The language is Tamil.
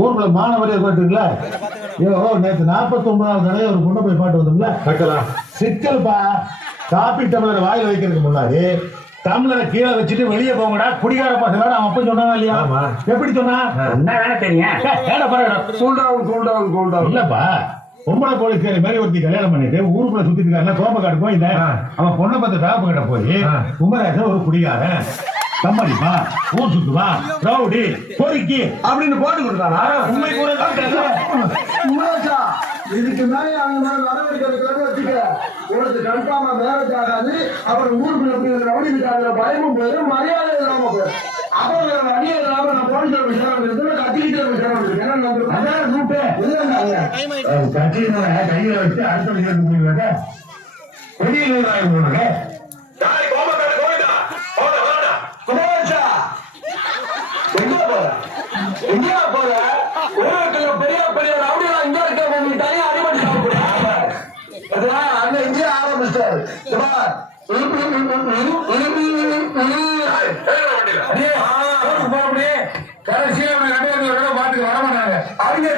ஊருக்குள்ள மாணவரியா பாட்டுங்களா? நேற்று 49வது தடவை ஒரு பொண்ணை போய் பாட்டு வந்தோம்ல, சிக்கல்பா. காப்பி டம்ளர் வாயில வைக்கிறதுக்கு முன்னாடி டம்ளரை கீழே வச்சுட்டு வெளியே போங்கடா குடிகார பசங்க அவன் அப்ப சொன்னா இல்லையா? எப்படி சொன்னா? என்ன வேணா தெரியும் இல்லப்பா. பொம்பளை போலீஸ்காரி மாதிரி ஒருத்தி கல்யாணம் பண்ணிட்டு ஊருக்குள்ள சுத்திட்டு இருக்காங்க. கோபக்காடு போய் அவன் பொண்ணை பார்த்து தாப்பு கிட்ட போய் குமரேசன் ஒரு குடிகாரன், கம்படிப்பா, ஊர் சுத்துவா, ரவுடி, பொறுக்கி அப்படின்னு போட்டு கொடுத்தாரா? உண்மை கூட இதுக்கு மேலே அவங்க மேல நடவடிக்கை வச்சுக்க. உனக்கு கன்ஃபார்மா மேரேஜ் ஆகாது. அப்புறம் ஊருக்குள்ள ரவுடி இருக்காங்க, பயமும் போயிடும், மரியாதை இல்லாம போயிடும். அப்புறம் அடியே இல்லாம நான் போலீஸ் விசாரணை கத்திக்கிட்டே விசாரணை கட்சியினோட கையில வச்சு அடுத்த வெளியில இந்தியா போல உலகத்துல பெரிய பெரிய ரவுடியெல்லாம் இங்க இருக்க தனியா அடிபட்டு சாப்பிடுறா. அண்ணன் இங்கே ஆரம்பிச்சாரு. கடைசியா பாட்டுக்கு வர மாட்டாங்க. அவங்க